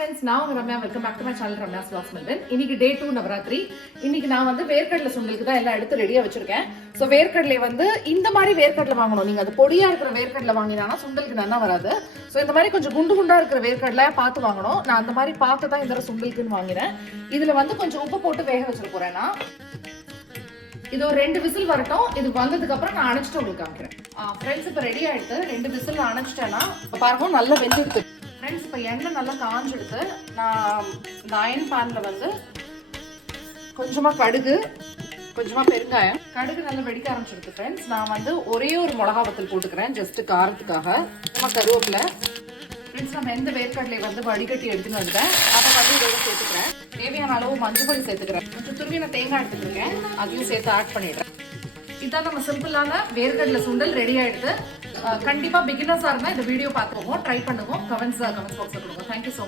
Friends, நான் உங்க Ramya. Welcome back to my channel Ramya's vlogs Melbourne. இன்னைக்கு டே 2 நவராத்திரி. இன்னைக்கு நான் வந்து வேர்க்கடலை சுண்டலுக்கு தான் எல்லாம் எடுத்து ரெடியா வச்சிருக்கேன். ஸோ வேர்க்கடலை வந்து இந்த மாதிரி வேர்க்கடலை வாங்கணும். நீங்க அது பொடியா இருக்கிற வேர்க்கடலை வாங்கினா சுண்டலுக்கு நல்லா வராது. ஸோ இந்த மாதிரி கொஞ்சம் குண்டு குண்டா இருக்கிற வேர்க்கடலை பார்த்து வாங்கணும். நான் அந்த மாதிரி பார்த்து தான் இந்த சுண்டலுக்குன்னு வாங்கினேன். இதுல வந்து கொஞ்சம் உப்பு போட்டு வேக வச்சிட போறேன். நான் இது ஒரு 2 விசில் வரட்டும். இது வந்ததுக்கு அப்புறம் நான் அணைச்சிட்டு உங்களுக்கு காமிக்கிறேன். ஃப்ரெண்ட்ஸ் இப்போ ரெடி ஆயிடுத்து. 2 விசில் அணைச்சிட்டேன்னா பாருங்க நல்லா வெந்துடுது. ஃப்ரெண்ட்ஸ் இப்போ எண்ணெய் நல்லா காஞ்செடுத்து நான் இந்த அயன் பேனில் வந்து கொஞ்சமாக கடுகு, கொஞ்சமாக பெருங்காயம், கடுகு நல்லா வெடிக்க ஆரம்பிச்சிடுது. ஃப்ரெண்ட்ஸ் நான் வந்து ஒரே ஒரு மிளகா வத்தல் போட்டுக்கிறேன் ஜஸ்ட் காரத்துக்காக. நம்ம கருவேப்பிலை. ஃப்ரெண்ட்ஸ் நம்ம எந்த வேர்க்கடலை வந்து வடிகட்டி எடுத்துன்னு வந்துட்டேன். அதை வந்து இதோட சேர்த்துக்கிறேன். தேவையான அளவு மஞ்சள் பொடி சேர்த்துக்கிறேன். கொஞ்சம் துருவின தேங்காய் எடுத்துக்கிறேன், அதையும் சேர்த்து ஆட் பண்ணிடுறேன். இதான் நம்ம சிம்பிளான வேர்க்கடலை சுண்டல் ரெடி ஆயிடுது. கண்டிப்பா பிகினர்ஸா இருந்தா இந்த வீடியோ பார்த்துக்கோங்க, ட்ரை பண்ணுவோம். கமெண்ட்ஸ் பாக்ஸ்ல கொடுங்க. Thank you so much.